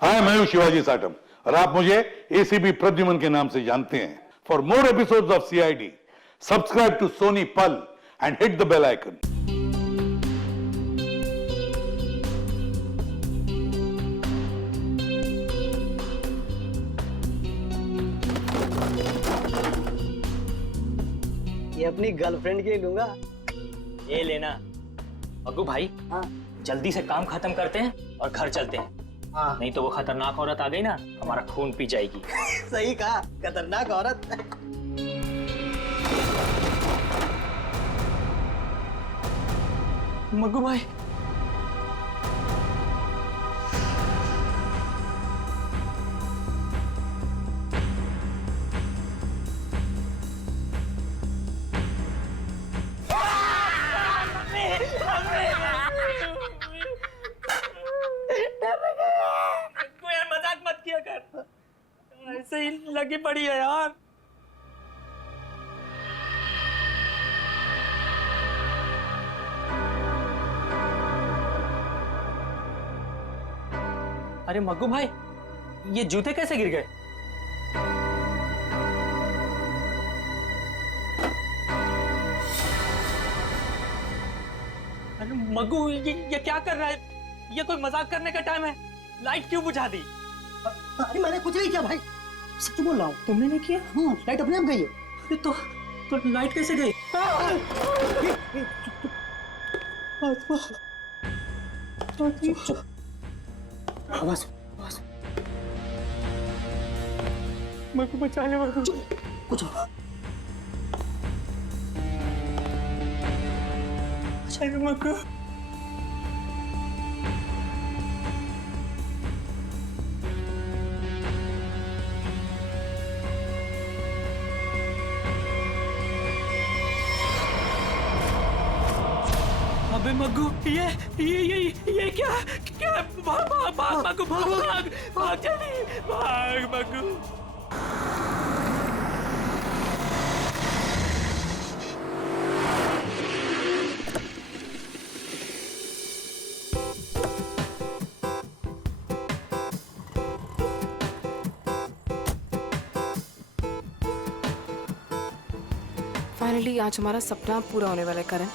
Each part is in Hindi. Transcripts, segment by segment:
हाय, मैं हूं शिवाजी साटम और आप मुझे एसीपी प्रद्युमन के नाम से जानते हैं। For more episodes of CID, subscribe to Sony Pal and hit the bell icon. ये अपनी गर्लफ्रेंड के लिए लूंगा। ये लेना। मग्गू भाई, हाँ जल्दी से काम खत्म करते हैं और घर चलते हैं। हाँ नहीं तो वो खतरनाक औरत आ गई ना, हमारा खून पी जाएगी। सही कहा, खतरनाक औरत। मग्गू भाई, यार मजाक मत किया कर, ऐसे ही लगी पड़ी है यार। अरे मग्गू भाई, ये जूते कैसे गिर गए? अरे मग्गू, ये क्या कर रहा है? ये कोई मजाक करने का टाइम है? लाइट क्यों बुझा दी? अरे मैंने कुछ नहीं किया भाई, सच बोल रहा हूँ। तुमने नहीं किया? हाँ, लाइट अपने आप गई है। अरे तो लाइट कैसे गई? आवाज मग्गू बचा ले मग्गू। कुछ अरे मग्गू, अबे मग्गू, ये क्या क्या? भाग मग्गू, भाग जल्दी, भाग मग्गू। फाइनली आज हमारा सपना पूरा होने वाला है Karan.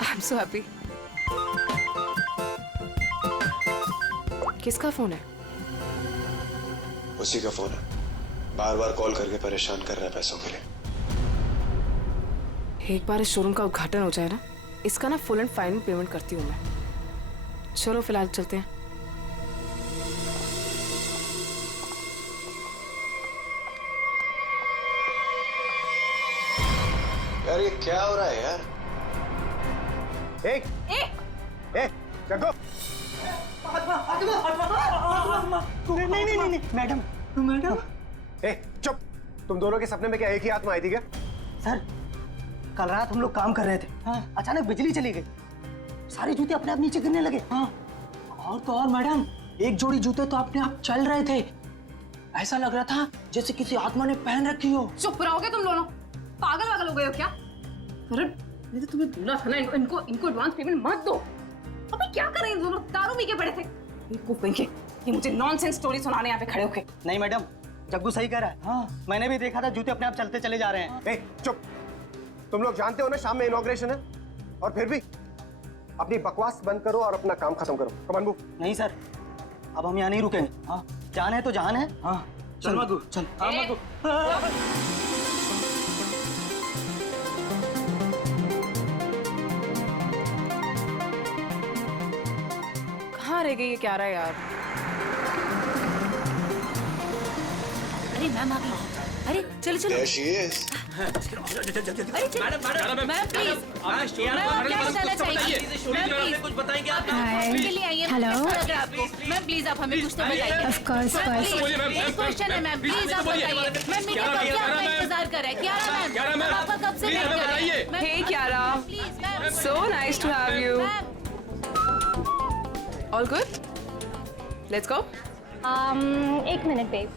I am so happy. किसका फोन है? उसी का फोन है, बार बार कॉल करके परेशान कर रहा है पैसों के लिए। एक बार इस शोरूम का उद्घाटन हो जाए ना, इसका ना फुल एंड फाइनल पेमेंट करती हूँ मैं। चलो फिलहाल चलते हैं। यार ये क्या हो रहा है यार? जग्गू। नहीं मैडम, मैडम। चुप। तुम दोनों के सपने में क्या एक ही आत्मा आई थी क्या? सर, कल रात हम लोग काम कर रहे थे। हाँ। अचानक बिजली चली गई, सारे जूते अपने आप नीचे गिरने लगे। हाँ। और तो और मैडम, एक जोड़ी जूते तो अपने आप चल रहे थे। ऐसा लग रहा था जैसे किसी आत्मा ने पहन रखी हो। चुप रहोगे तुम दोनों? पागल हो गए हो क्या? अरे मैंने तो तुम्हें बोला था ना, इनको एडवांस पेमेंट मत दो। अबे क्या करें, दोनों दारू पी के पड़े थे। इनको फेंके, ये मुझे नॉनसेंस स्टोरी सुनाने यहाँ पे खड़े होके। नहीं मैडम, जग्गू सही कह रहा है। हाँ, मैंने भी देखा था, जूते अपने आप चलते चले जा रहे हैं। चुप। तुम लोग जानते हो ना शाम में इनॉग्रेशन है, और फिर भी अपनी बकवास बंद करो और अपना काम खत्म करो। कमान मूव। नहीं सर, अब हम यहाँ नहीं रुकेंगे। हाँ, जान है तो जान है। हाँ चल मग्गू, चल। हाँ मग्गू। कहाँ रह गई ये क्या रहा है यार? अरे मैम आ गई। अरे चलो चलो। There she is. Madam please, ma'am क्या बताना चाहिए? मैम कुछ बताएंगे आप? के लिए आइए। हेलो मैम, प्लीज आप हमें कुछ तो बताइए। ऑफ कोर्स एक क्वेश्चन है मैम, प्लीज आप बताइए। मैम मीडिया कब से आपका इंतजार कर रहा है? क्यारा मैम, आपका कब से वेट कर रहे हैं? Hey Kiara, please ma'am. so nice to have you. All good? Let's go. एक मिनट बेब।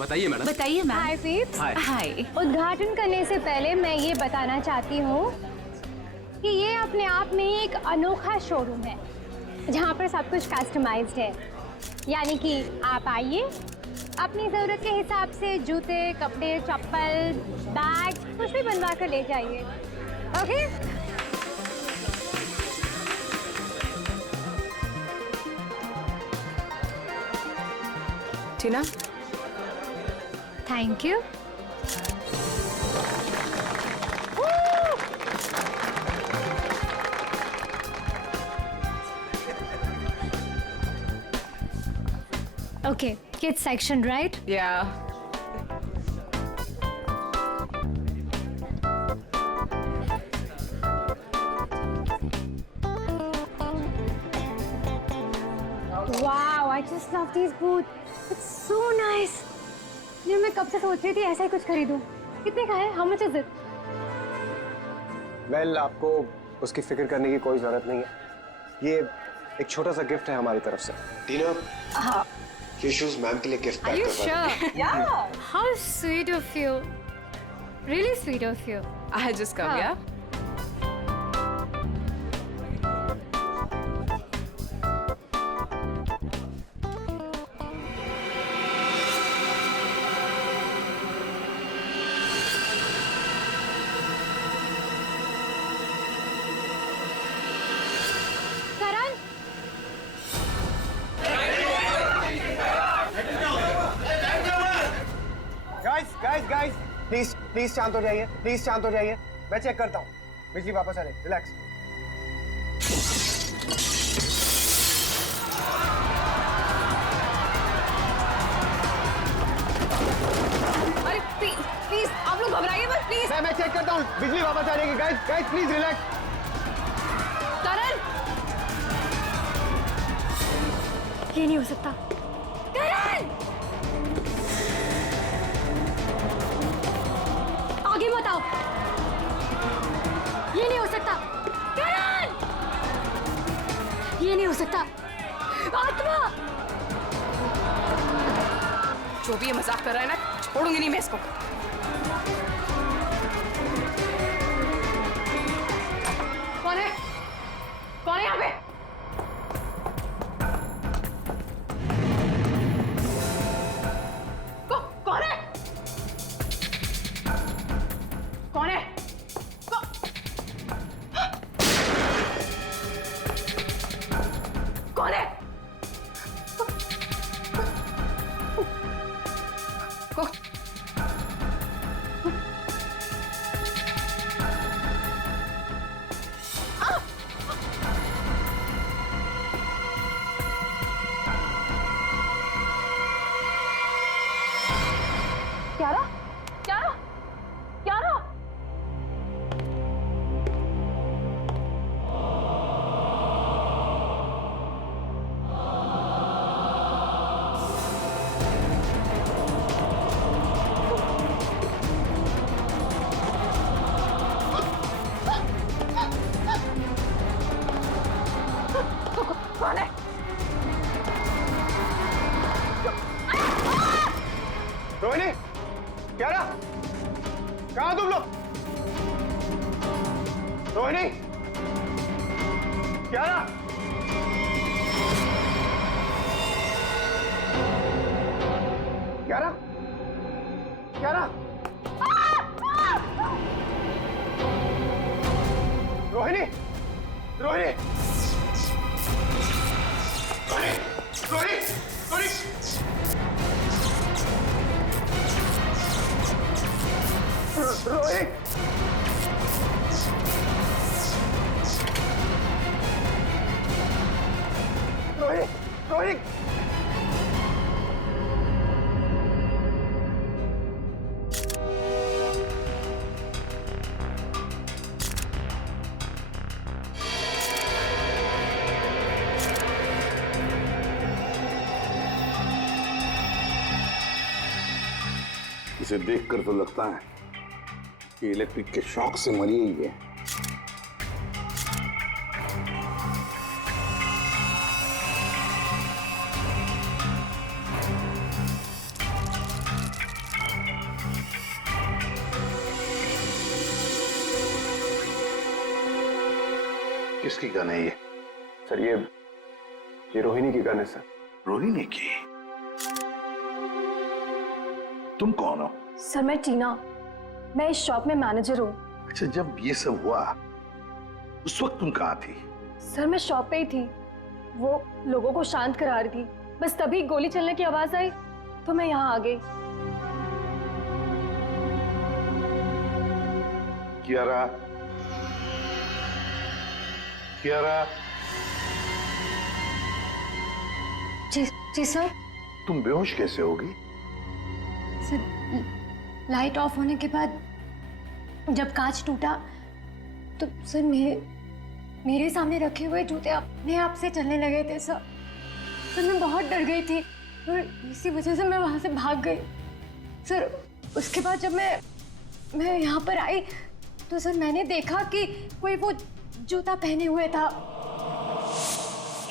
बताइए मैडम। बताइए मैम। हाय पीप्स। हाय। उद्घाटन करने से पहले मैं ये बताना चाहती हूँ कि ये अपने आप में ही एक अनोखा शोरूम है जहाँ पर सब कुछ कस्टमाइज्ड है। यानी कि आप आइए, अपनी जरूरत के हिसाब से जूते, कपड़े, चप्पल, बैग कुछ भी बनवा कर ले जाइए। Okay? Tina, thank you. Okay, kids section, right? या Wow, I just love these boots. It's so nice. ये मैं कब से सोच रही थी ऐसा ही कुछ खरीदूं। कितने का है? How much is it? Well, आपको उसकी फिक्र करने की कोई जरूरत नहीं है। ये एक छोटा सा गिफ्ट है हमारी तरफ से। टीना, ये शूज मैम के लिए गिफ्ट Are पैक you करवा sure? Yeah. How sweet of you. Really sweet of you. I just come, हाँ. yeah? Karan? गाइस, प्लीज शांत हो जाइए, प्लीज शांत हो जाइए। मैं चेक करता हूँ। बिजली वापस आ जाए, रिलैक्स। अरे प्लीज आप लोग घबराइए मत, प्लीज। मैं चेक करता हूँ, बिजली वापस आ जाएगी। Guys please relax. करण, ये नहीं हो सकता। करण, आगे मत आओ। ये नहीं हो सकता। करण, ये नहीं हो सकता। आत्मा! जो भी ये मजाक कर रहा है ना, छोड़ूंगी नहीं मैं इसको। कौन है? कौन है यहाँ पे? कौन है? कौन है? कौन है? क्यारा? क्यारा? क्यारा? कौन है? रोहिणी, क्यारा, कहाँ तुम लोग? रोहिणी, क्यारा, क्यारा, क्यारा, रोहिणी, रोहिणी, रोहिणी, रोहिणी, रोहिणी, रोहिणी, रोहिणी, रोहिणी, इसे देखकर तो लगता है कि इलेक्ट्रिक के शॉक से मरी ही है। किसकी गन है ये? सर ये रोहिणी की गन है सर। रोहिणी की? तुम कौन हो? सर मैं टीना, मैं इस शॉप में मैनेजर हूँ। अच्छा, जब ये सब हुआ उस वक्त तुम कहाँ थी? सर मैं शॉप पे ही थी, वो लोगों को शांत करा रही थी। बस तभी गोली चलने की आवाज आई तो मैं यहाँ आ गई। कियारा, कियारा, जी सर। तुम बेहोश कैसे होगी? सर लाइट ऑफ होने के बाद जब कांच टूटा तो सर मेरे सामने रखे हुए जूते अपने आप से चलने लगे थे सर। सर मैं बहुत डर गई थी और इसी वजह से मैं वहां से भाग गई सर। उसके बाद जब मैं यहाँ पर आई तो सर मैंने देखा कि कोई वो जूता पहने हुए था।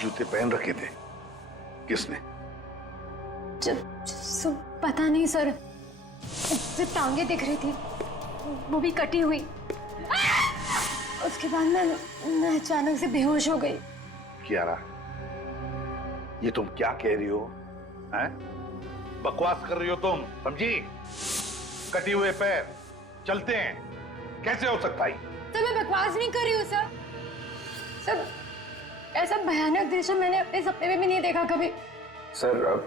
जूते पहन रखे थे? किसने? पता नहीं सर, सिर्फ टांगे दिख रही थी, वो भी कटी हुई। उसके बाद मैं अचानक से बेहोश हो गई। कियारा, ये तुम क्या कह रही हो? हैं? बकवास कर रही हो तुम, समझी? कटी हुए पैर चलते हैं, कैसे हो सकता है? सर मैं बकवास नहीं कर रही हूँ सर। सर ऐसा भयानक दृश्य मैंने अपने सपने में भी नहीं देखा कभी। सर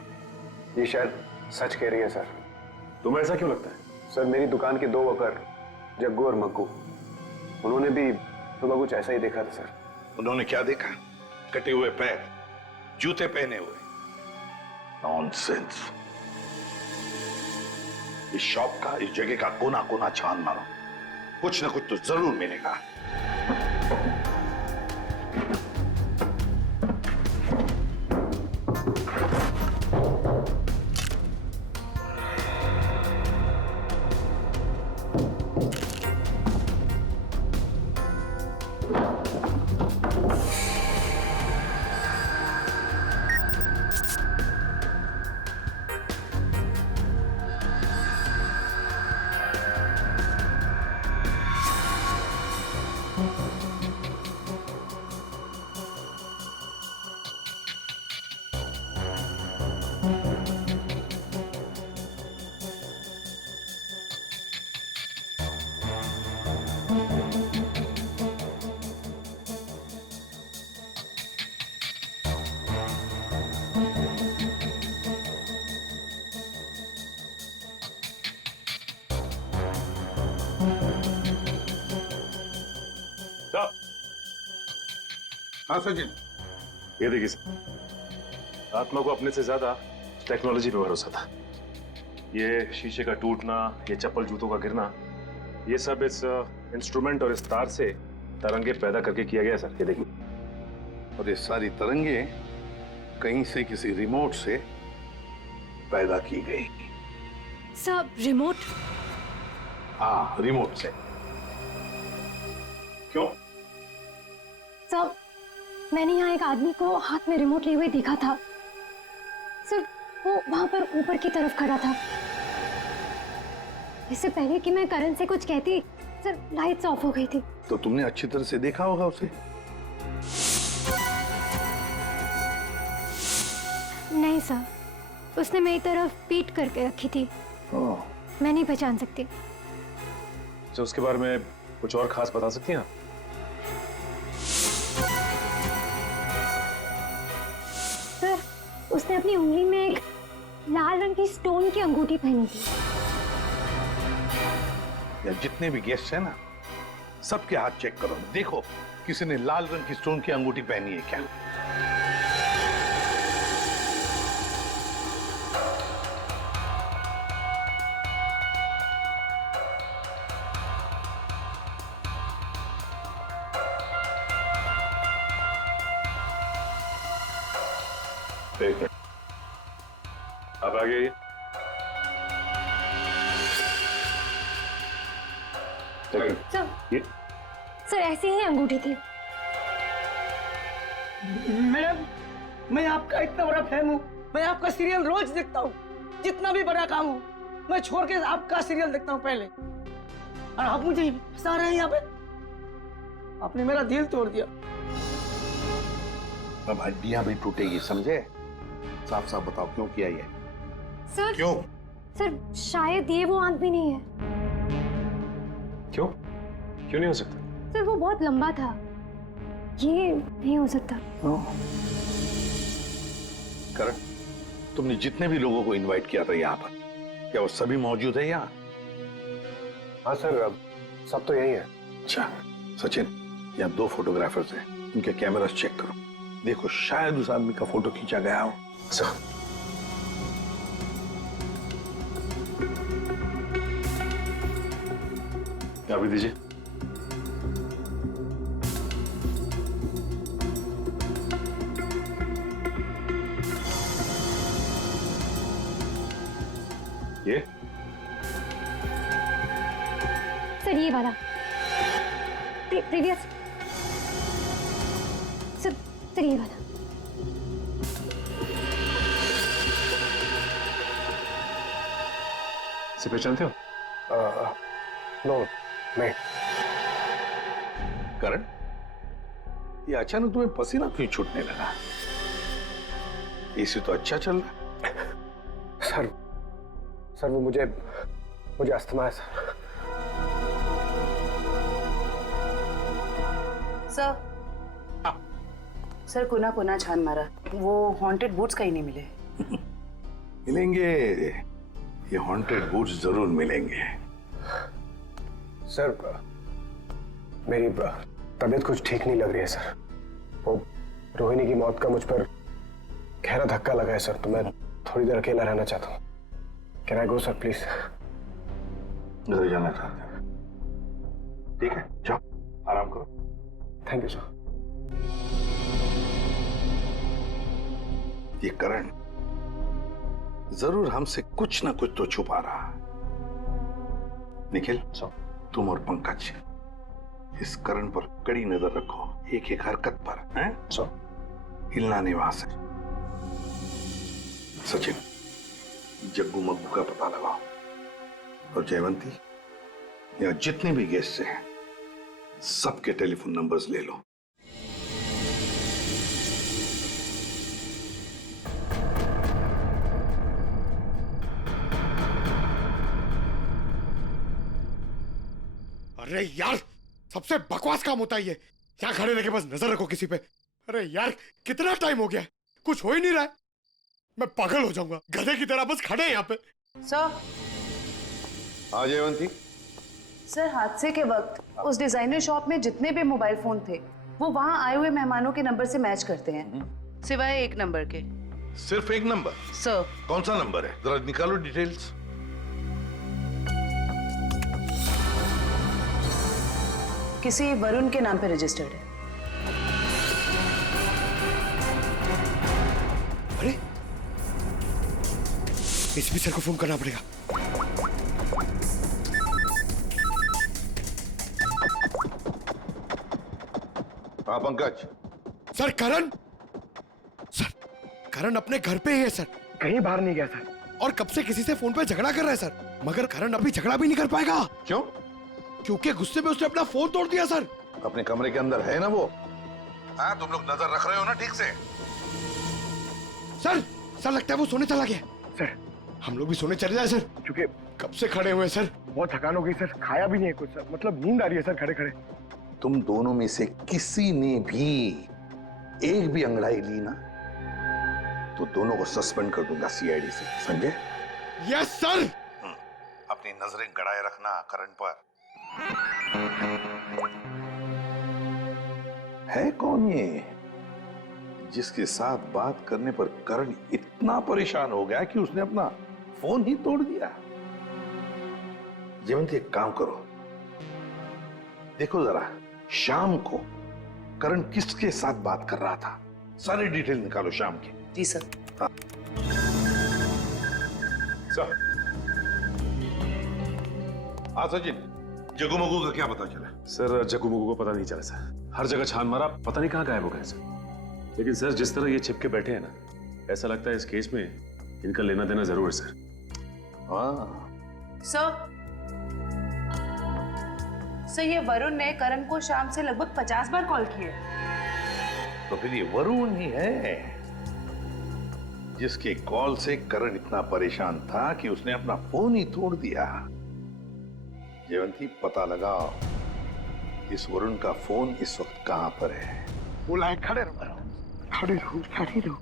ये शायद सच कह रही है सर। तुम्हें ऐसा क्यों लगता है? सर मेरी दुकान के 2 वर्कर जग्गू और मग्गू, उन्होंने भी सुबह कुछ ऐसा ही देखा था सर। उन्होंने क्या देखा? कटे हुए पैर, जूते पहने हुए? नॉनसेंस। इस शॉप का, इस जगह का कोना कोना छान मारो, कुछ ना कुछ तो जरूर मिलेगा। हाँ सचिन, ये देखिए सर, आत्मा को अपने से ज्यादा टेक्नोलॉजी पे भरोसा था। ये शीशे का टूटना, ये चप्पल जूतों का गिरना, ये सब इस इंस्ट्रूमेंट और इस तार से तरंगे पैदा करके किया गया सर। ये देखिए। और ये सारी तरंगे कहीं से, किसी रिमोट से पैदा की गई। Sir remote? हाँ, रिमोट से। क्यों? सर मैंने यहाँ एक आदमी को हाथ में रिमोट लिए हुए देखा था सर। वो वहां पर ऊपर की तरफ खड़ा था। इससे पहले कि मैं करण से कुछ कहती सर, लाइट्स ऑफ हो गई थी। तो तुमने अच्छी तरह से देखा होगा उसे? नहीं सर, उसने मेरी तरफ पीठ करके रखी थी। मैं नहीं पहचान सकती। तो उसके बारे में कुछ और खास बता सकती हैं आप? सर उसने अपनी उंगली में एक लाल रंग की स्टोन की अंगूठी पहनी थी। या जितने भी गेस्ट हैं ना, सबके हाथ चेक करो, देखो किसी ने लाल रंग की स्टोन की अंगूठी पहनी है क्या? एक मिनट, आप आगे आइए। सर ऐसी ही अंगूठी थी। मैडम, मैं आपका इतना बड़ा फैन हूँ, मैं आपका सीरियल रोज देखता हूँ। जितना भी बड़ा काम हो मैं छोड़ के आपका सीरियल देखता हूँ पहले, और आप मुझे फंसा रहे हैं यहाँ पे। आपने मेरा दिल तोड़ दिया। अब हड्डियां भी टूटेगी, समझे? साफ साफ बताओ क्यों किया ये? सर क्यों? सर शायद ये वो आदमी नहीं है। क्यों? क्यों नहीं हो सकता? सर वो बहुत लंबा था, ये नहीं हो सकता। करण, तुमने जितने भी लोगों को इनवाइट किया था यहाँ पर, क्या वो सभी मौजूद है यहाँ? हाँ सर, सब तो यही है। अच्छा सचिन, यहाँ 2 फोटोग्राफर्स हैं, उनके कैमरास चेक करो, देखो शायद उस आदमी का फोटो खींचा गया हो। क्या भी दीजिए। ये सर ये वाला प्रीवियस सर ये वाला। इसे पहचानते हो? नो नहीं। करण, ये अचानक तुम्हें पसीना क्यों छूटने लगा? एसी तो अच्छा चल रहा है। सर वो मुझे अस्थमा है सर। सर कोना छान मारा, वो हॉन्टेड बूट्स कहीं नहीं मिले। मिलेंगे, ये हॉन्टेड बूट्स जरूर मिलेंगे। सर मेरी तबीयत कुछ ठीक नहीं लग रही है सर। वो रोहिणी की मौत का मुझ पर गहरा धक्का लगा है सर, तो मैं थोड़ी देर अकेला रहना चाहता हूँ। Can I go sir please? घर जाना चाहते हैं? ठीक है, जाओ आराम करो। Thank you sir. ये करण जरूर हमसे कुछ ना कुछ तो छुपा रहा है। निखिल, तुम और पंकज इस करण पर कड़ी नजर रखो, एक एक हरकत पर, हैं? हिलना नहीं वहां से। सचिन, जग्गू मग्गू का पता लगाओ, और जयवंती, यहाँ जितने भी गेस्ट हैं सबके टेलीफोन नंबर्स ले लो। अरे यार, सबसे बकवास काम होता है ये। यहाँ खड़े रह के बस नजर रखो किसी पे। अरे यार, कितना टाइम हो गया, कुछ हो ही नहीं रहा है। मैं पागल हो जाऊंगा, गधे की तरह बस खड़े हैं यहाँ पे। सर। हाँ जयवंती। सर हादसे के वक्त उस डिजाइनर शॉप में जितने भी मोबाइल फोन थे, वो वहाँ आए हुए मेहमानों के नंबर से मैच करते हैं, सिवाय एक नंबर के। सिर्फ एक नंबर? सर। कौन सा नंबर है, जरा निकालो डिटेल्स। किसी वरुण के नाम पे रजिस्टर्ड है। अरे, एसपी सर को फोन करना पड़ेगा। हाँ पंकज। सर करण, सर करण अपने घर पे ही है सर, कहीं बाहर नहीं गया सर। और कब से किसी से फोन पे झगड़ा कर रहा है सर, मगर करण अभी झगड़ा भी नहीं कर पाएगा। क्यों? क्योंकि गुस्से में उसने अपना फोन तोड़ दिया सर। अपने कमरे के अंदर है ना वो? हाँ, तुम लोग नजर रख रहे हो ना ठीक से? सर लगता है वो सोने चला गया। सर हम लोग भी सोने चले जाए सर, क्योंकि कब से खड़े हुए सर। बहुत थकान हो गई सर, खाया भी नहीं है कुछ सर, मतलब नींद आ रही है सर खड़े खड़े। तुम दोनों में से किसी ने भी एक भी अंगड़ाई ली ना, तो दोनों को सस्पेंड कर दूंगा सीआईडी से, समझे? Yes sir. अपनी नजरें गड़ाए रखना करण पर। है कौन ये जिसके साथ बात करने पर करण इतना परेशान हो गया कि उसने अपना फोन ही तोड़ दिया? जयवंती, एक काम करो, देखो जरा शाम को करण किसके साथ बात कर रहा था, सारी डिटेल निकालो शाम की। जी सर। हाँ। सर। हाँ सचिन, जग्गू मग्गू का क्या पता चला? सर जग्गू मग्गू को पता नहीं चला सर, हर जगह छान मारा, पता नहीं कहाँ गायब हो गए सर। लेकिन सर जिस तरह ये छिपके बैठे हैं ना, ऐसा लगता है इस केस में इनका लेना देना जरूर है सर। हाँ सर ये वरुण ने करण को शाम से लगभग 50 बार कॉल किए। तो फिर ये वरुण ही है जिसके कॉल से करण इतना परेशान था कि उसने अपना फोन ही तोड़ दिया। जयवंती, पता लगाओ इस वरुण का फोन इस वक्त कहां पर है। बुलाए, खड़े रहो, खड़े रहो, खड़े रहो।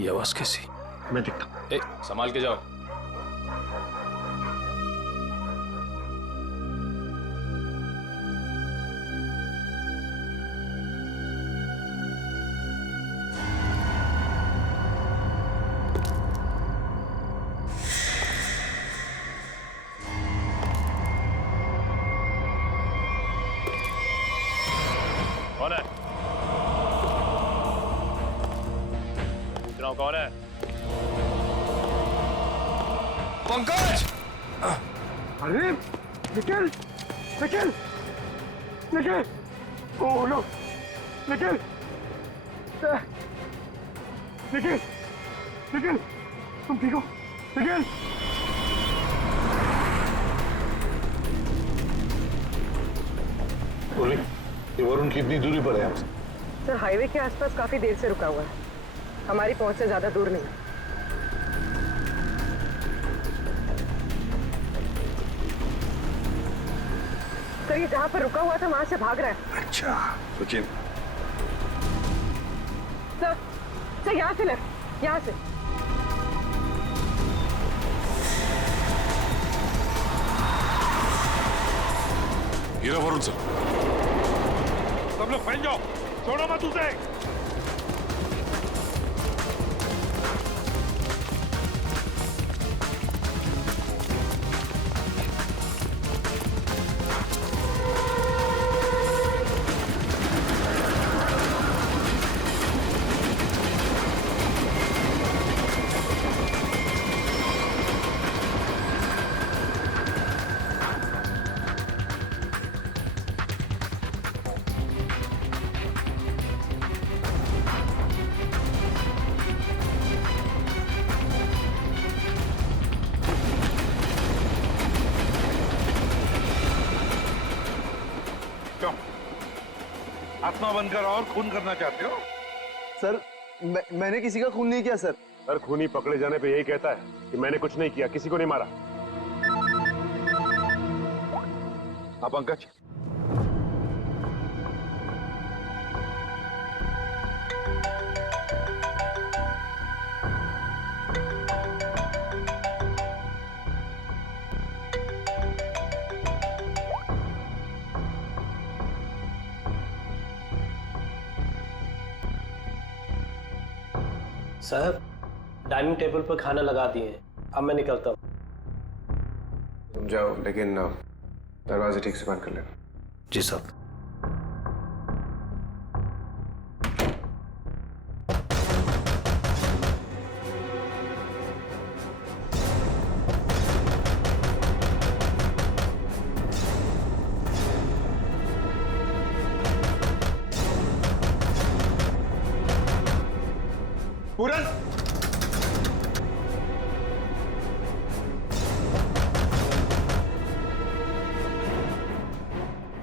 ये आवाज कैसी? मैं देखता हूँ। ए, संभाल के जाओ। कौन है? पूछ रहा हूं कौन है? पंकज! अरे निखिल, निखिल, निखिल, ओह नो, निखिल, निखिल, निखिल, तुम ठीक हो? निखिल, बोली, ये वरुण कितनी दूरी पर है हमसे? सर हाईवे के आसपास काफी देर से रुका हुआ है, हमारी पहुंच से ज्यादा दूर नहीं। सर ये जहाँ पर रुका हुआ था वहां से भाग रहा है। अच्छा सचिन, सर सर यहाँ से लेफ्ट, यहाँ से। हीरा वरुण सर। सब लोग फैल जाओ, छोड़ो मत उसे। आत्मा बनकर और खून करना चाहते हो? सर, मैंने किसी का खून नहीं किया सर। सर, खूनी पकड़े जाने पे यही कहता है कि मैंने कुछ नहीं किया, किसी को नहीं मारा। हाँ पंकज, साहब, डाइनिंग टेबल पर खाना लगा दिए, अब मैं निकलता हूँ। तुम जाओ, लेकिन दरवाजे ठीक से बंद कर लेना। जी साहब। पूरन,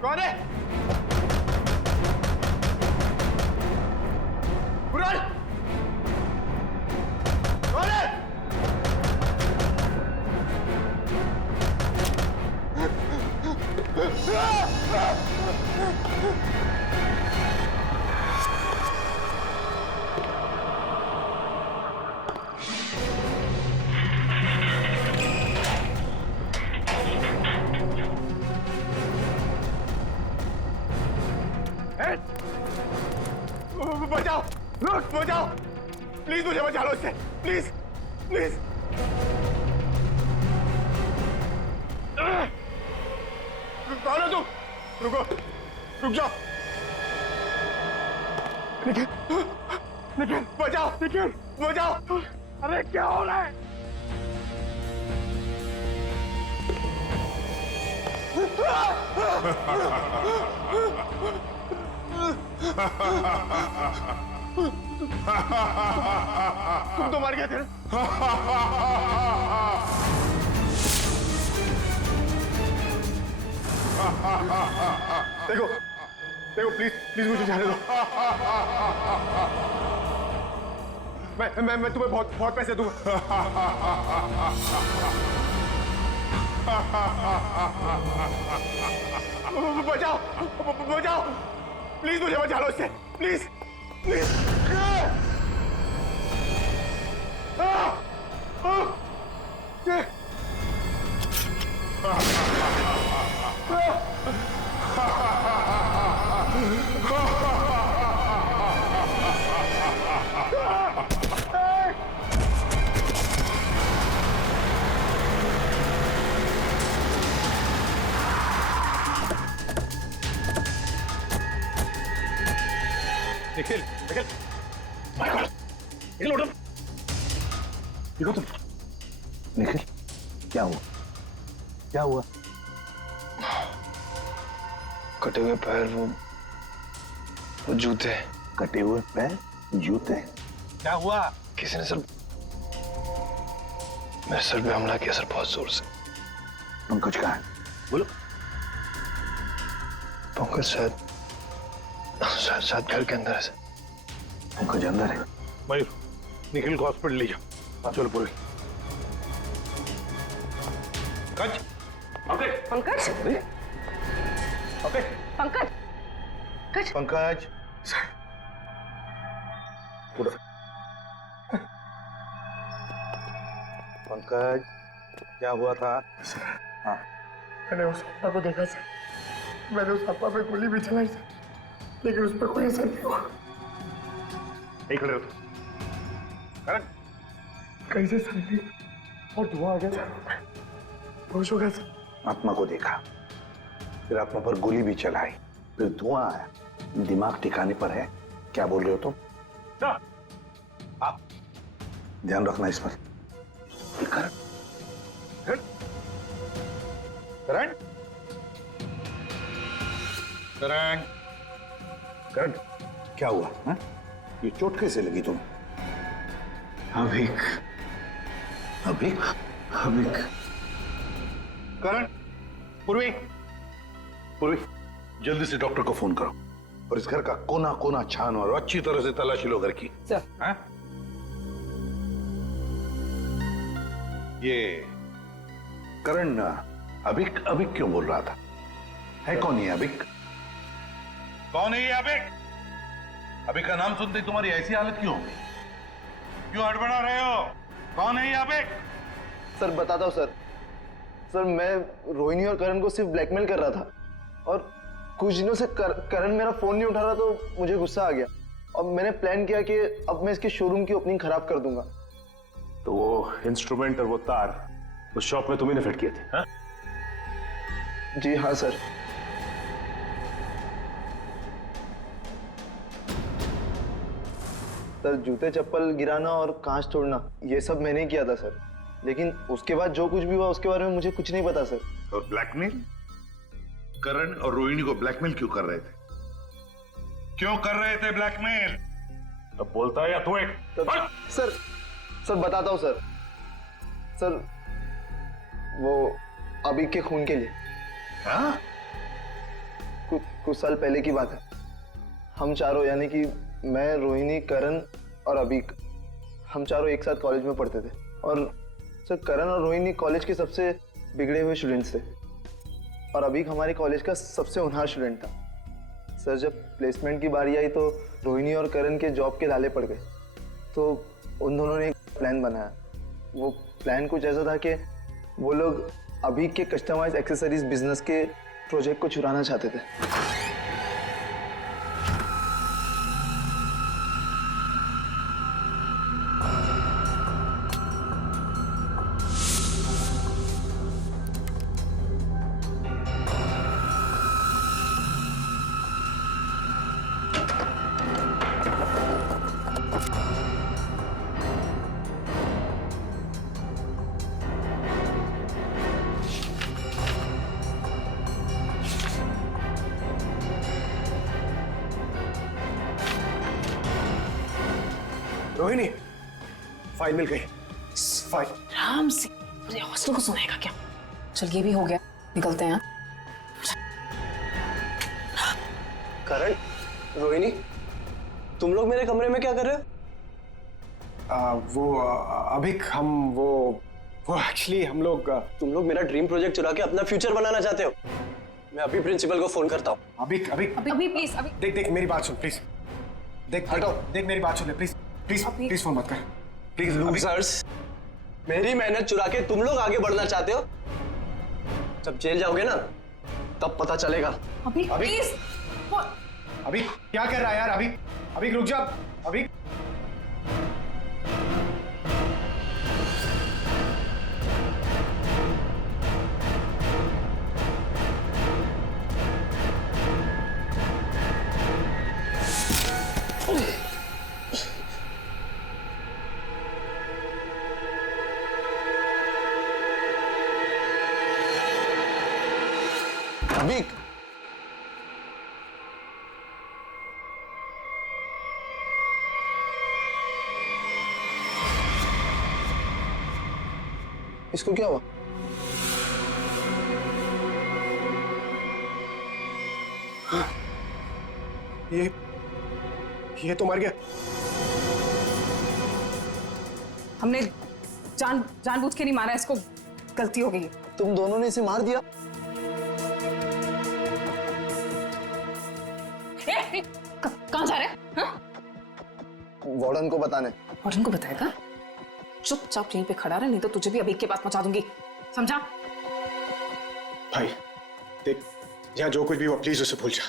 कौन है? पूरन, कौन है? बचाओ, रुक, बचाओ, प्लीज मुझे बचा लो इससे, प्लीज, प्लीज। कौन है तुम? रुको, रुक जाओ। निखिल, निखिल, बचाओ, निखिल, बचाओ। अरे क्या हो रहा है? तुम तो मर गए थे। देखो, देखो प्लीज प्लीज मुझे जाने दो। मैं तुम्हें बहुत बहुत पैसे दूंगा। बचाओ बचाओ, प्लीज मुझे बचा लो इससे, please please. Nikhil Nikhil, my God, Nikhil उठो, देखो तुम। निखिल क्या हुआ, क्या हुआ? कटे हुए पैर, वो जूते। कटे हुए पैर, जूते, क्या हुआ? किसी ने सर मेरे सर पे हमला किया सर, बहुत जोर से। पंकज कहाँ है? बोलो। पंकज शायद घर के अंदर है सर। पंकज अंदर है? मयूर, निखिल को हॉस्पिटल ले जाओ। चलो पूरे। पंकज, पंकज, पंकज, पंकज, पूरा। पंकज, क्या हुआ था? हाँ, मैंने उस अप्पा को देखा सर, मैंने उस अप्पा पे गोली भी चलाई सर, लेकिन उस पर कोई असर नहीं हुआ। नहीं खड़े हो करण? कैसे सर नहीं, और धुआं आ गया सर, होश हो गया सर। आत्मा को देखा, फिर आत्मा पर गोली भी चलाई, फिर धुआं आया, दिमाग ठिकाने पर है? क्या बोल रहे हो तुम? आप ध्यान रखना इस पर। करण, करण, करण, करण, करण, क्या हुआ? हा? ये चोट कैसे लगी तुम्हें? अभिक, अभिक, अभिक। करण, पूर्वी, पूर्वी, जल्दी से डॉक्टर को फोन करो और इस घर का कोना कोना छानो और अच्छी तरह से तलाशी लो घर की। सर। हाँ? ये करण अभिक अभिक क्यों बोल रहा था? है कौन ये अभिक? कौन है ये अभिक? अभिक का नाम सुनते तुम्हारी ऐसी हालत क्यों हो गई? क्यों हड़बड़ा रहे हो? कौन है ये अभिक? सर बताता हूँ सर। सर मैं रोहिणी और करण को सिर्फ ब्लैकमेल कर रहा था, और कुछ दिनों से करण मेरा फोन नहीं उठा रहा, तो मुझे गुस्सा आ गया और मैंने प्लान किया कि अब मैं इसके शोरूम की ओपनिंग खराब कर दूंगा। तो वो इंस्ट्रूमेंट और वो तार उस शॉप में तुम्ही ने फिट किए थे? हाँ? जी हाँ सर। सर जूते चप्पल गिराना और कांच तोड़ना ये सब मैंने किया था सर, लेकिन उसके बाद जो कुछ भी हुआ उसके बारे में मुझे कुछ नहीं पता सर। और ब्लैकमेल? करण और रोहिणी को ब्लैकमेल क्यों कर रहे थे? क्यों कर रहे थे ब्लैकमेल? अब बोलता है या तू एक? सर बताता हूँ सर। सर वो अभिक के खून के लिए। हाँ? कुछ साल पहले की बात है। हम चारों यानी कि मैं, रोहिणी, करण और अभिक, हम चारों एक साथ कॉलेज में पढ़ते थे। और सर करण और रोहिणी कॉलेज के सबसे बिगड़े हुए स्टूडेंट्स थे और अभिक हमारे कॉलेज का सबसे होनहार स्टूडेंट था। सर जब प्लेसमेंट की बारी आई तो रोहिणी और करण के जॉब के लाले पड़ गए, तो उन दोनों ने एक प्लान बनाया। वो प्लान कुछ ऐसा था कि वो लोग अभिक के कस्टमाइज एक्सेसरीज बिजनेस के प्रोजेक्ट को चुराना चाहते थे। रोहिणी, फाइल मिल गई। फाइल। आराम से, पूरे हॉस्टल को सुनाएगा क्या? चल ये भी हो गया, निकलते हैं। करण, रोहिणी, तुम लोग मेरे कमरे में क्या कर रहे हो? अभी हम वो एक्चुअली हम लोग तुम लोग मेरा ड्रीम प्रोजेक्ट चुरा के अपना फ्यूचर बनाना चाहते हो? मैं अभी प्रिंसिपल को फोन करता हूँ। अभी प्लीज अभी देख मेरी बात सुन प्लीज। हटो, देख मेरी बात सुन ले प्लीज प्लीज प्लीज फोन मत कर प्लीज। लूजर्स, मेरी मेहनत चुरा के तुम लोग आगे बढ़ना चाहते हो? जब जेल जाओगे ना तब पता चलेगा। अभी प्लीज। अभी क्या कर रहा है यार? अभी रुक जा। अभी अभी इसको क्या हुआ? ये तो मर गया। हमने जानबूझ के नहीं मारा, इसको गलती हो गई है। तुम दोनों ने इसे मार दिया? कहाँ जा रहे हैं? हाँ? वार्डन को बताने। वार्डन को बताएगा? चुपचाप यहीं पे खड़ा रहे, नहीं तो तुझे भी अभी के पास पहुंचा दूंगी, समझा? भाई देख, यहाँ जो कुछ भी हुआ प्लीज उसे भूल जा,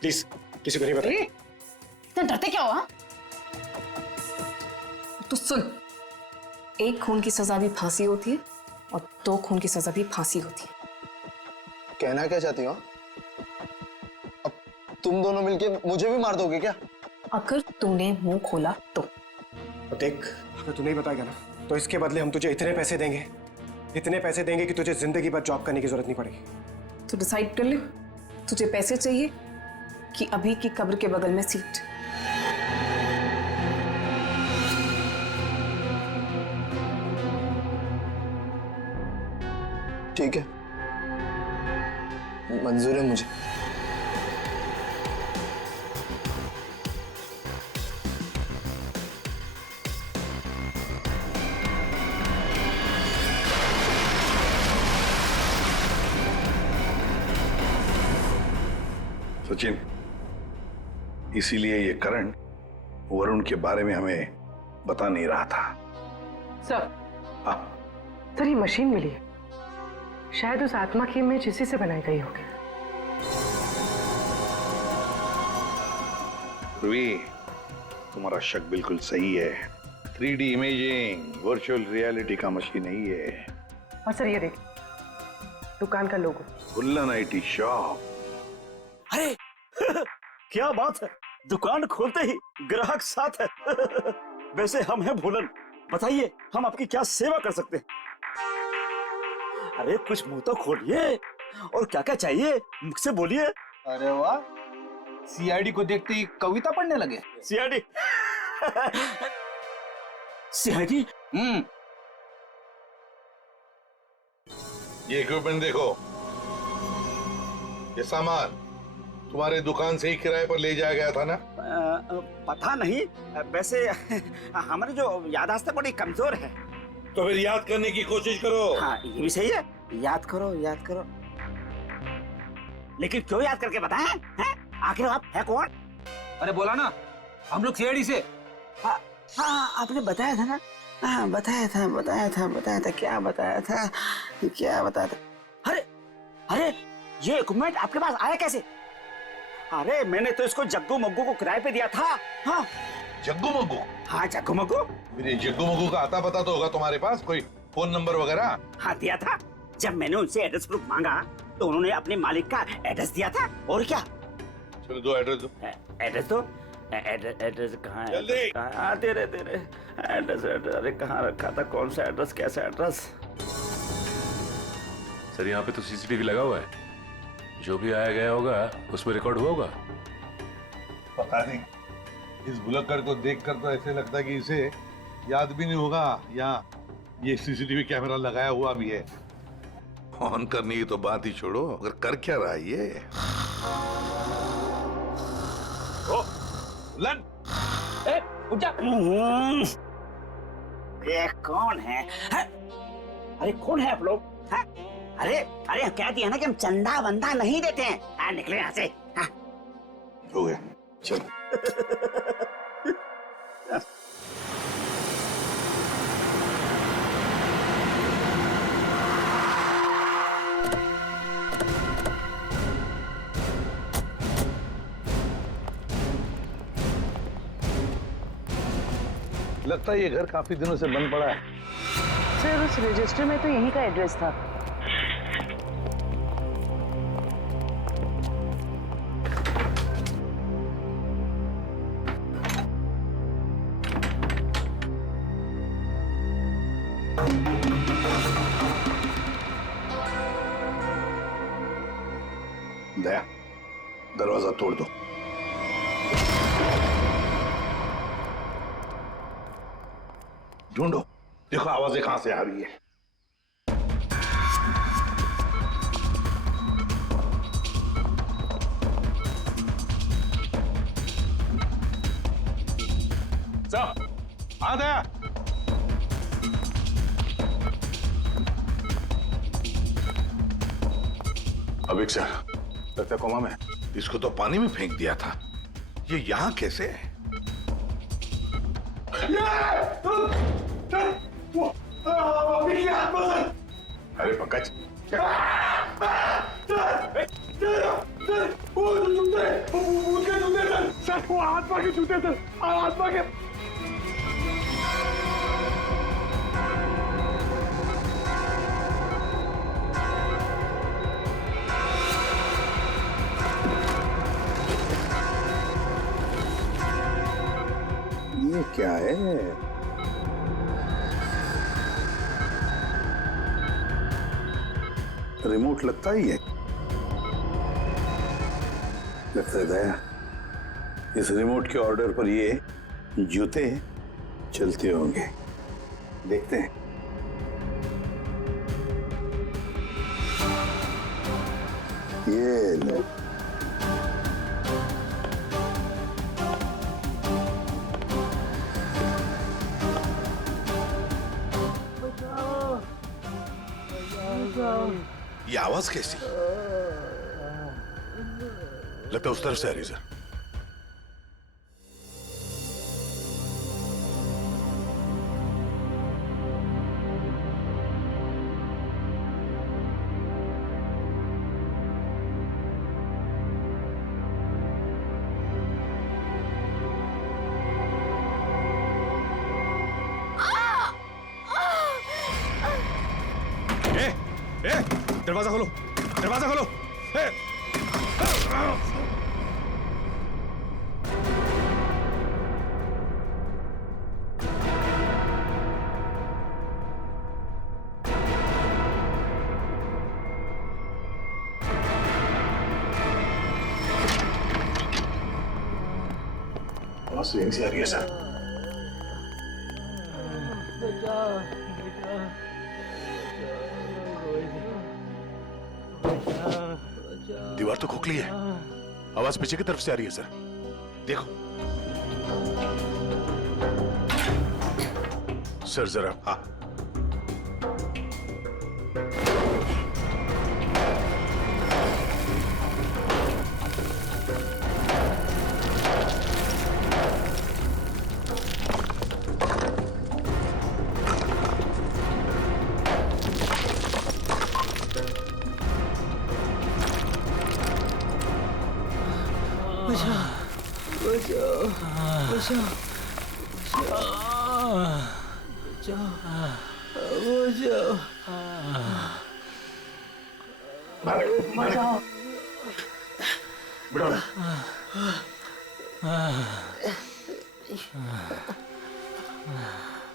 प्लीज किसी को नहीं बता। इतना डरते क्या हुआ? तो सुन, एक खून की सजा भी फांसी होती है और 2 खून की सजा भी फांसी होती है। कहना क्या चाहती हो? अब तुम दोनों मिलके मुझे भी मार दोगे क्या? अगर तुमने मुंह खोला तो। देख, अगर तू नहीं बताएगा ना तो इसके बदले हम तुझे इतने पैसे देंगे कि तुझे जिंदगी भर जॉब करने की जरूरत नहीं पड़ेगी। तो डिसाइड कर ले, तुझे पैसे चाहिए कि अभी की कब्र के बगल में सीट? ठीक है, मंजूर है मुझे। सचिन, इसीलिए ये करण वरुण के बारे में हमें बता नहीं रहा था। सर, हाँ, सर ये मशीन मिली है, शायद उस आत्मा की इमेज इसी से बनाई गई होगी। ध्रुवी, तुम्हारा शक बिल्कुल सही है। 3D इमेजिंग वर्चुअल रियलिटी का मशीन नहीं है। और सर ये देखिए, दुकान का लोगो, उल्लन IT शॉप। अरे क्या बात है, दुकान खोलते ही ग्राहक साथ है। वैसे हम हैं भूलन, बताइए हम आपकी क्या सेवा कर सकते हैं? अरे कुछ मुंह तो खोलिए, और क्या क्या चाहिए मुझसे बोलिए। अरे वाह, CID को देखते ही कविता पढ़ने लगे। CID? CID? ये इक्विपमेंट देखो, ये सामान तुम्हारे दुकान से ही किराए पर ले जाया गया था ना? पता नहीं, वैसे हमारी जो याददाश्त बड़ी कमजोर है। तो फिर याद करने की कोशिश करो। हाँ ये भी सही है, याद करो। लेकिन क्यों याद करके बताएं? हैं? आखिर आप है कौन? अरे बोला ना, हम लोग CID से। हाँ आपने बताया था ना। हाँ बताया था। क्या बताया था? अरे ये इक्विपमेंट आपके पास आया कैसे? अरे मैंने तो इसको जग्गू मग्गू को किराए पे दिया था। हाँ जग्गू मग्गू? हाँ जग्गू मग्गू। मेरे जग्गू मग्गू का आता पता तो होगा तुम्हारे पास, कोई फोन नंबर वगैरह? हाँ दिया था, जब मैंने उनसे एड्रेस प्रूफ मांगा तो उन्होंने अपने मालिक का एड्रेस दिया था। और क्या? चलो दो एड्रेस दो। एड्रेस कहाँ है? तेरे एड्रेस। अरे कहाँ रखा था, कौन सा एड्रेस, कैसा एड्रेस? सर यहाँ पे तो CCTV लगा हुआ है, जो भी आया गया होगा उसमें रिकॉर्ड हुआ होगा। पता नहीं, इस भुलक्कड़ को देखकर तो ऐसे लगता है कि इसे याद भी नहीं होगा या ये CCTV कैमरा लगाया हुआ भी है। ऑन करने की तो बात ही छोड़ो, अगर कर क्या रहा है ये? लन। ये कौन है? अरे कौन है आप लोग? अरे अरे कह दिया ना कि हम चंदा वंदा नहीं देते हैं। निकले यहाँ से। हो गया, चलो। लगता है ये घर काफी दिनों से बंद पड़ा है। सर उस रजिस्टर में तो यहीं का एड्रेस था। दया, दरवाजा तोड़ दो। ढूंढो, देखो आवाजें कहां से आ रही है। सब आ दया। अभिक सर, लगता है कोमा में। इसको तो पानी में फेंक दिया था, ये यहां कैसे है? अरे पंकज, वो आत्मा के जूते थे, आत्मा के। ये क्या है? रिमोट लगता ही है। लगता है दया, इस रिमोट के ऑर्डर पर ये जूते चलते होंगे। देखते हैं। ये लो। ये आवाज कैसी? लगता है उस तरफ से आ रही सर। दरवाजा खोलो, दरवाजा खोलो। आवाज यहीं से आ रही है सर। दीवार तो खोखली है, आवाज पीछे की तरफ से आ रही है सर। देखो सर जरा। हाँ,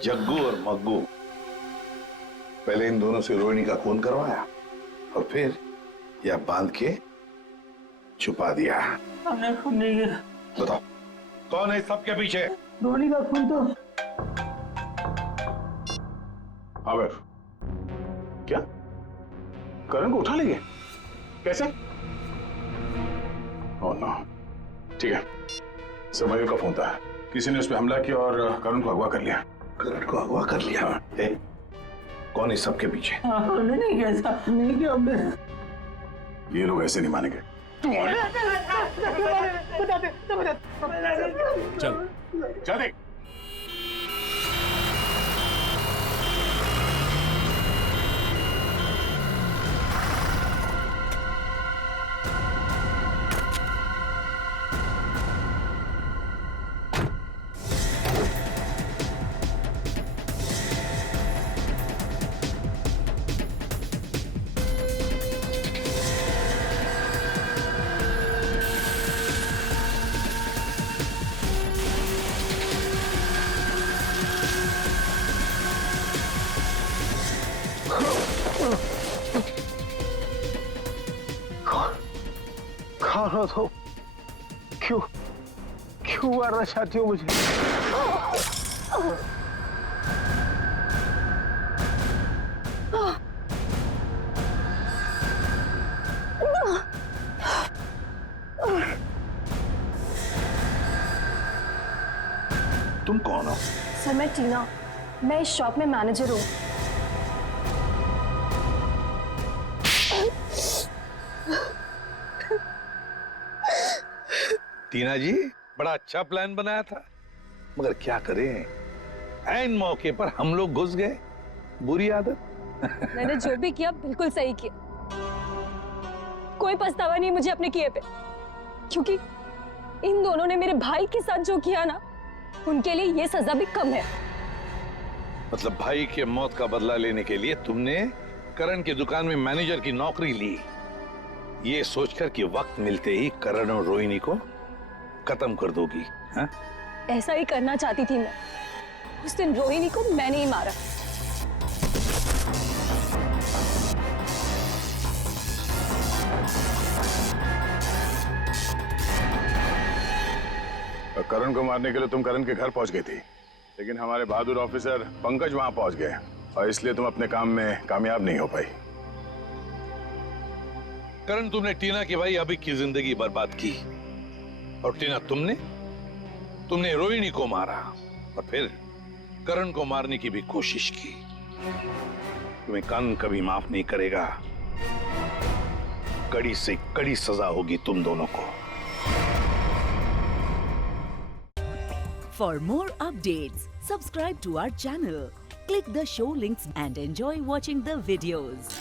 जग्गू और मग्गू, पहले इन दोनों से रोहिणी का खून करवाया और फिर यह बांध के छुपा दिया। हमने खून नहीं किया। बताओ कौन है सबके पीछे? रोहिणी का खून तो आवेर, क्या करण को उठा लेंगे? कैसे? Oh no. ठीक है, सर मयूर का फोन था, किसी ने उस पर हमला किया और करण को अगवा कर लिया। करण को अगवा कर लिया? कौन इस सब के पीछे? हमने नहीं किया साहब, नहीं किया हमने। ये लोग ऐसे नहीं मानेंगे। चल चल देख। कौन हो तुम? क्यों क्यों मारना चाहती हो मुझे? तुम कौन हो? सर मैं टीना, मैं इस शॉप में मैनेजर हूँ। टीना जी, बड़ा अच्छा प्लान बनाया था, मगर क्या करें, ऐन मौके पर हम लोग घुस गए। बुरी आदत। मैंने जो भी किया बिल्कुल सही किया, कोई पछतावा नहीं मुझे अपने किए पे, क्योंकि इन दोनों ने मेरे भाई के साथ जो किया ना, उनके लिए ये सजा भी कम है। मतलब भाई के मौत का बदला लेने के लिए तुमने करण की दुकान में मैनेजर की नौकरी ली, ये सोचकर कि वक्त मिलते ही करण और रोहिणी को खत्म कर दोगी, हाँ? ऐसा ही करना चाहती थी मैं। उस दिन रोहिणी को मैंने ही मारा। करण को मारने के लिए तुम करण के घर पहुंच गई थी, लेकिन हमारे बहादुर ऑफिसर पंकज वहां पहुंच गए और इसलिए तुम अपने काम में कामयाब नहीं हो पाई। करण, तुमने टीना की भाई अभी की जिंदगी बर्बाद की, और टीना तुमने रोहिणी को मारा और फिर करण को मारने की भी कोशिश की। तुम्हें कानून कभी माफ नहीं करेगा, कड़ी से कड़ी सजा होगी तुम दोनों को। For more updates, subscribe to our channel, click the show links and enjoy watching the videos.